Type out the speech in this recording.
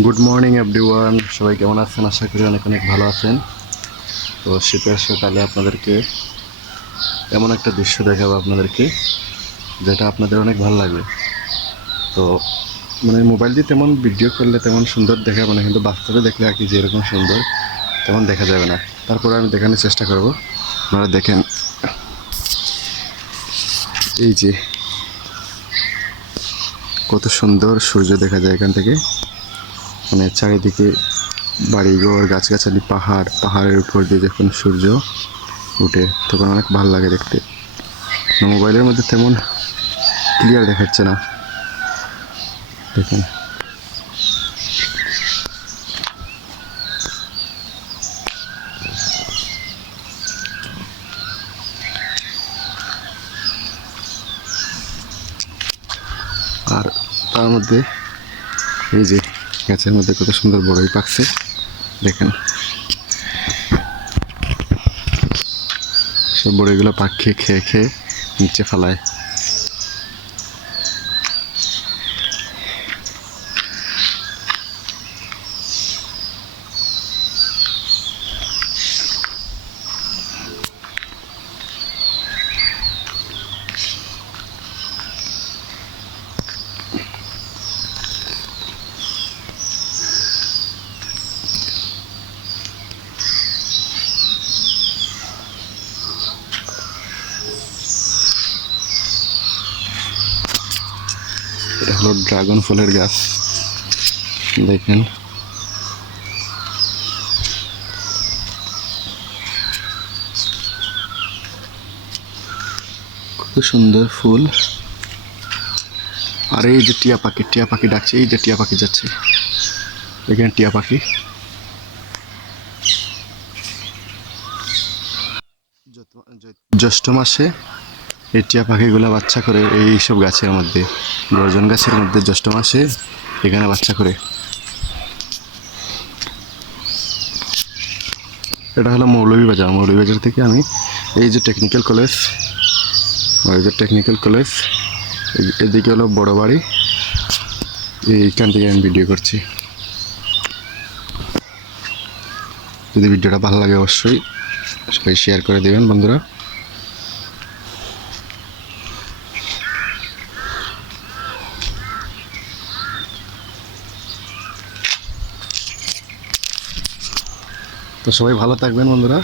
Good morning everyone, সবাই কেমন আছেন? আশা করি অনেক অনেক ভালো আছেন। তো শীতের সকালে আপনাদেরকে এমন একটা দৃশ্য দেখাবো আপনাদেরকে, যেটা আপনাদের অনেক ভালো লাগবে। তো মোবাইল দিয়ে তেমন ভিডিও করলে তেমন সুন্দর দেখাবে না, কিন্তু বাস্তবে দেখলে আর কি যেরকম সুন্দর তেমন দেখা যাবে না। তারপরে আমি দেখানোর চেষ্টা করব। আপনারা দেখেন, এই যে কত সুন্দর সূর্য দেখা যায় এখান থেকে। চারিদিকে বাড়িঘর, গাছগাছালি, পাহাড়ের উপর দিয়ে যখন সূর্য উঠে তখন অনেক ভালো লাগে দেখতে। মোবাইলের মধ্যে তেমন ক্লিয়ার দেখাচ্ছে না, দেখুন। আর তার মধ্যে এই যে গাছের মধ্যে কত সুন্দর বড়ই পাকছে, দেখেন। সব বড়িগুলো পাখি খেয়ে খেয়ে নিচে ফেলায়। এটা হলো ড্রাগন ফলের গাছ, দেখেন। খুব সুন্দর ফুল। আর এই যে টিয়া পাখি ডাকছে, এই যে টিয়া পাখি যাচ্ছে, দেখেন টিয়া পাখি। জ্যৈষ্ঠ মাসে এই টিয়া পাখিগুলো বাচ্চা করে এইসব গাছের মধ্যে, গর্জন গাছের মধ্যে জ্যৈষ্ঠ মাসে এখানে বাচ্চা করে। এটা হলো মৌলভীবাজার থেকে আমি এই যে টেকনিক্যাল কলেজ, এদিকে হলো বড় বাড়ি, এইখান থেকে আমি ভিডিও করছি। যদি ভিডিওটা ভালো লাগে অবশ্যই সবাই শেয়ার করে দেবেন বন্ধুরা। তো সবাই ভালো থাকবেন বন্ধুরা।